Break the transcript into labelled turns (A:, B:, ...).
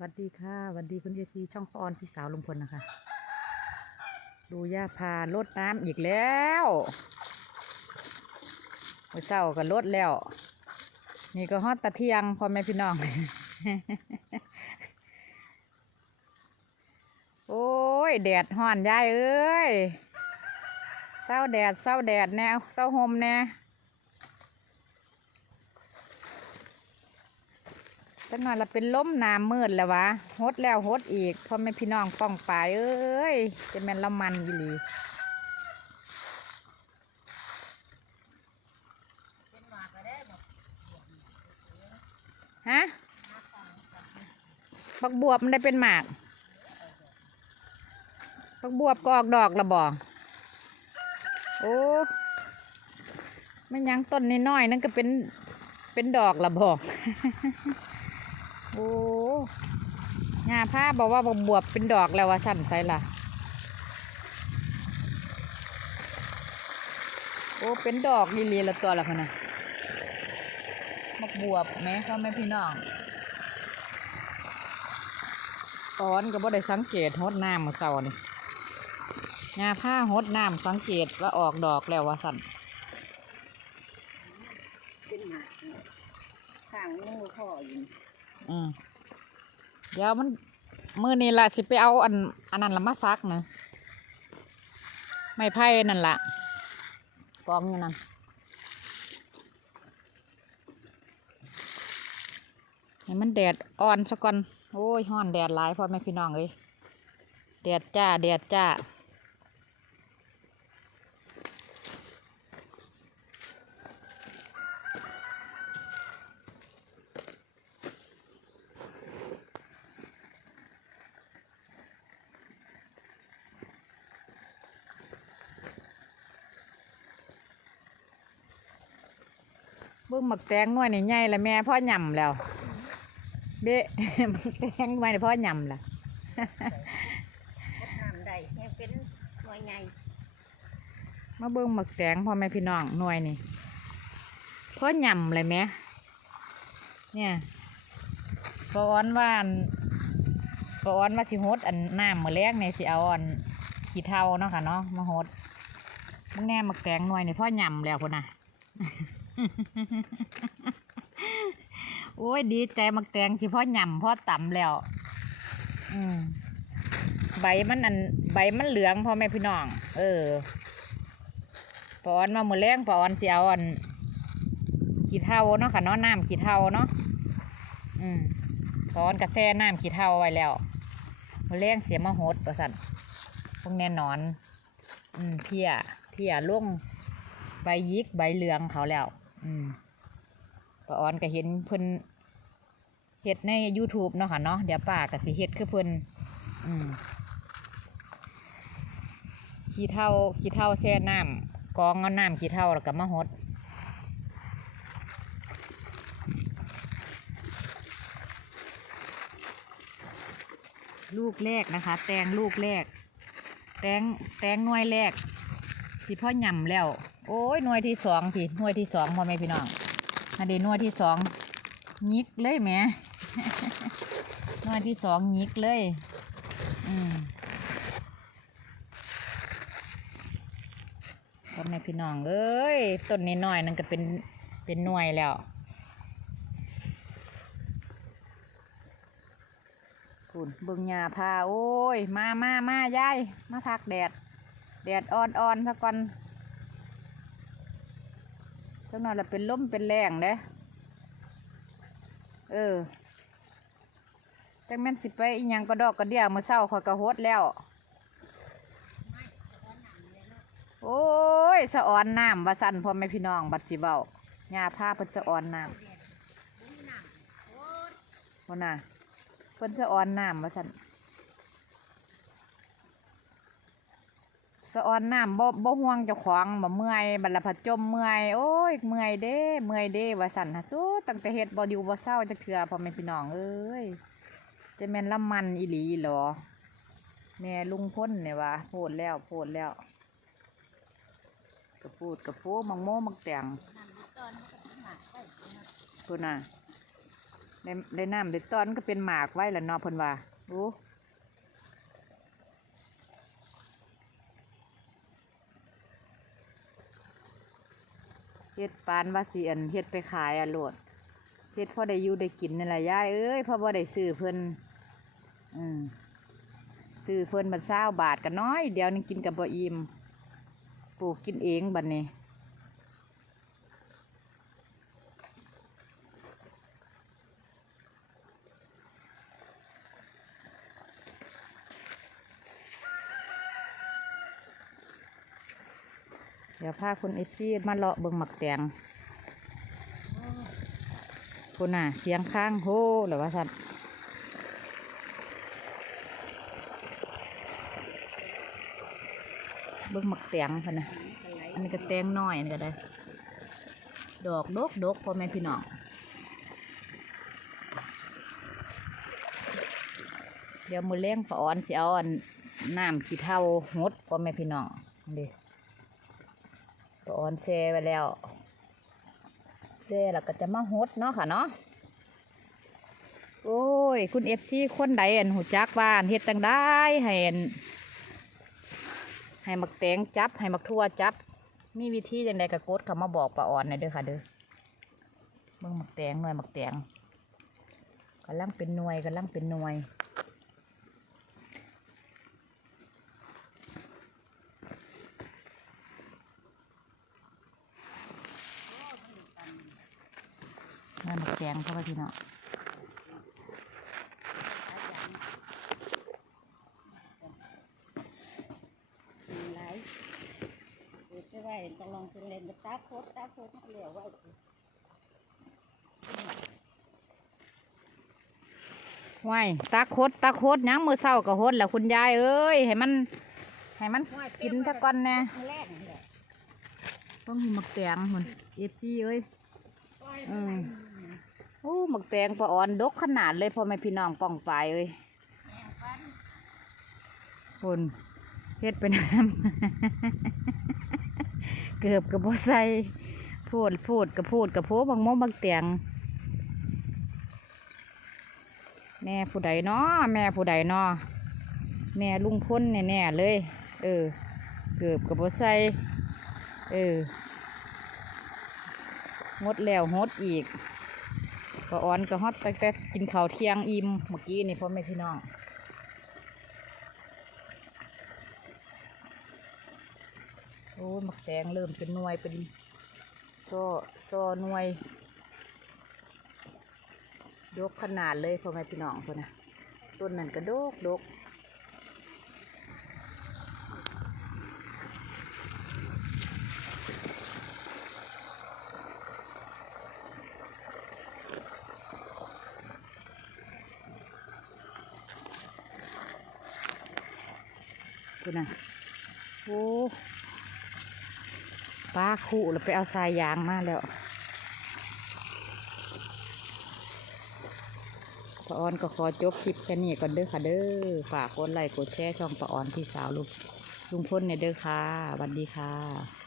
A: สวัสดีค่ะสวัสดีคุณเอซีช่องป้าออนพี่สาวลุงพลนะคะ ดูย่าพาลดน้ำอีกแล้วเมื่อเช้าก็ลดแล้ว นี่ก็ฮอดตะเทียงพ่อแม่พี่น้อง โอ้ย แดดห่อนยายเอ้ยเศร้าแดดเศร้าแดดแน่เศร้าหมแน่ จังหน่อยเราเป็นล้มน้ำมืดแล้ววะฮดแล้วฮดอีกพ่อแม่พี่น้องป้องปายเอ้ยจะแม่นละมันอีหลีฮะบักบวบมันได้เป็นหมากบักบวบก็ออกดอกและบ่โอ้ไม่ยังต้นน้อยๆนั่นก็เป็นเป็นดอกละบ่ โอ้งาผ้าบอกว่าบวบเป็นดอกแล้วว่าสั่นใส่ล่ะโอ้เป็นดอกลีลีละตัวละพะนะมักบวบแม่เขาแม่พี่น้องตอนก็บ่ได้สังเกตฮดน้ำมือเสานี่งาผ้าฮดน้ำสังเกตว่าออกดอกแล้วว่าสั่น
B: เป็นหมากข้างมือพ่ออยู่
A: อืมเดี๋ยวมันมือนี่ละสิไปเอาอันอันนั้นละมาซักนะไม่ไผ่นั่นละกองอยู่นั่นให้มันแดดอ่อนซะก่อนโอ้ยห้อนแดดหลายพ่อแม่พี่น้องเอ้ยแดดจ้าแดดจ้า เบิ่งหมักแตงหน่วยนี่ใหญ่แล้วแม่พ่อยำแล้ว เบ๊ะหมักแตงหน่วยนี่พ่อยำแล้ว
B: รดน้ำได้ให้เป็นหน่วยใหญ่
A: มาเบิ่งหมักแตงพ่อแม่พี่น้องหน่วยนี่พ่อยำเลยแม่เนี่ยปออนว่าอันปออนว่าสิโฮดอันน้ำมือแรกเนี่ยสิเอาอันขี้เท่าเนาะค่ะเนาะมาโฮดมึงแน่หมักแตงหน่วยนี่พ่อยำแล้วพุ่นน่ะ โอ้ยดีใจมักแตงสิพ่อยำพ่อต่ำแล้ว อืมใบมันอันใบมันเหลืองพ่อแม่พี่น้อง เออปอนมาหมดแรงปออนสิเอาอันขี้เท่าเนาะค่ะเนาะน้ำขี้เท่าเนาะอืมปอนกระแซ่น้ำขี้เท่าไว้แล้วหมดแรงเสียมาหดประสันพวกแน่นอน อืมเพียเพียล่วงใบยิกใบเหลืองเขาแล้ว อืมปออนก็เห็นเพิ่นเฮ็ดใน YouTube เนาะค่ะเนาะเดี๋ยวป้าก็สิเฮ็ดคือเพิ่นอืมขี้เท่าขี้เท่าแช่น้ำกองเอาน้ำขี้เท่าแล้วก็มาหดลูกแรกนะคะ แตงลูกแรก แตงแตงน่วยแรกสิพ่อหย่ำแล้ว โอ้ยหน่วยที่สองสิหน่วยที่สองพ่อแม่พี่น้องอันเดีหน่วยที่สองยิกเลยแม่หน่วยที่สองยิกเลย อืมพ่อแม่พี่น้องเอ้ยต้นนี้น้อยนั่นก็เป็นเป็นหน่วยแล้วคุณเบิ่งหญ้าพาโอ้ย มามามายายมาพักแดด แดดอ่อนๆซะก่อน จังหน่อยละเป็นลมเป็นแรงเด้เออ จังแม่นสิไปอีหยังก็ดอกก็เดียวมื่อเช้าข่อยก็โฮดแล้ว โอ้ยสะออนน้ำว่าสั่นพ่อแม่พี่น้องบัดจิเบาหญ้าผ้าเพิ่นสะออนน้ำพ่น่ะเพิ่นสะออนน้ำว่าสั่น สะออนน้ำบ่บ่ห่วงเจ้าของบ่เมื่อยบัดลพัดจมเมื่อยโอ้ยเมื่อยเด้เมื่อยเด้ว่าสั่นฮะสู้ตั้งแต่เฮ็ดบ่อยู่บ่เศร้าจักเทื่อพ่อแม่พี่น้องเอ้ยจะแม่นละมันอีหลีหรอแม่ลุงพ้นเนี่ยว่าโพดแล้วโพดแล้วกระปูดกระปูมังโมมังแตง
B: น้ำตอนมันก็เป็นหมากได้
A: ตัวน่ะได้ได้น้ำได้ตอนก็เป็นหมากไว้แล้วนาะเพิ่นว่าโเฮ็ดปานว่าสิอันเฮ็ดไปขายอะโหลดเฮ็ดพอได้อยู่ได้กินนี่แหละยายเอ้ยเพราะบ่ได้ซื้อเพิ่นอืมซื้อเพิ่นบันเศร้าบาทกันน้อย เดี๋ยวนึงกินกับบ่อิ่มปลูกกินเองบัดนี้ เดี๋ยวพาคุณเอฟซีมาเลาะเบิงหมักแตงคุณน่ะ เสียงข้างโหหรือว่าสันเบิงหมักแตงพันนะอันนี้ก็แตงน้อยอันนี้ก็ได้ ดอกดกดกพ่อแม่พี่น้องเดี๋ยวมือเลี้ยงฝอ่อนสิเอาอันน้ำขี้เท่างดพ่อแม่พี่น้องนี่ ก็ออนแช่ไว้แล้วแช่แล้วก็จะมาฮดเนาะค่ะเนาะโอ้ย คุณเอฟซีคนใดอันหูจักว่านเฮ็ดจังได้ให้อันให้มักแตงจับ ให้มักทั่วจับ มีวิธีจังใดก็กดเขามาบอกป้าอ่อนหน่อยเด้อค่ะเด้อเบิ่งมักแตงหน่วยมักแตงกำลังเป็นหน่วยกำลังเป็นหน่วย แกงเข้าไปพี่เนาะ
B: มีหลายเด็กจะไว้ต้องลองเป็นเล่นตาโคตรตาโคตรเหลียวไว้
A: ไว้ตาโคดตาโคดยังมือเศร้าก็โหดแหล้วคุณยายเอ้ยให้มันให้มันกินตะก่อนแน่
B: แรกนี่แหละ
A: เพิ่งหิมักแตงมันเอฟซีเอ้ยอืม โอ้หมักแตงปลาอ่อนดกขนาดเลยพ่อแม่พี่น้องป้องปลายเอ้ยคุณเฮ็ดไปน้ำ เกือบกับบ่ใส่พูดพูดกับพูดกับโพบางโมบางแตงแม่ผู้ใดเนาะแม่ผู้ใดเนาะแม่ลุงพ้นแน่ๆเลย เออ เกือบกับบ่ใส่เอองดแล้วงดอีก ก็อ่อนก็ฮอตตั้งแต่กินข้าวเที่ยงอิ่มเมื่อกี้นี่พ่อแม่พี่น้องโอ้หมักแตงเริ่มเป็นหน่วยเป็นซ้อซ้อหน่วย ยกขนาดเลยพ่อแม่พี่น้องคนนะต้นนั้นก็ดกดก คนะโอ้ป้าคู่เราไปเอาทรายยางมาแล้วปะออนก็ขอจบคลิปแค่นี้ก่อนเด้อค่ะเด้อฝากกดไลค์กดแชร์ช่องปะออนพี่สาวลูกลุงพ้นเนี่ยเด้อค่ะสวัสดีค่ะ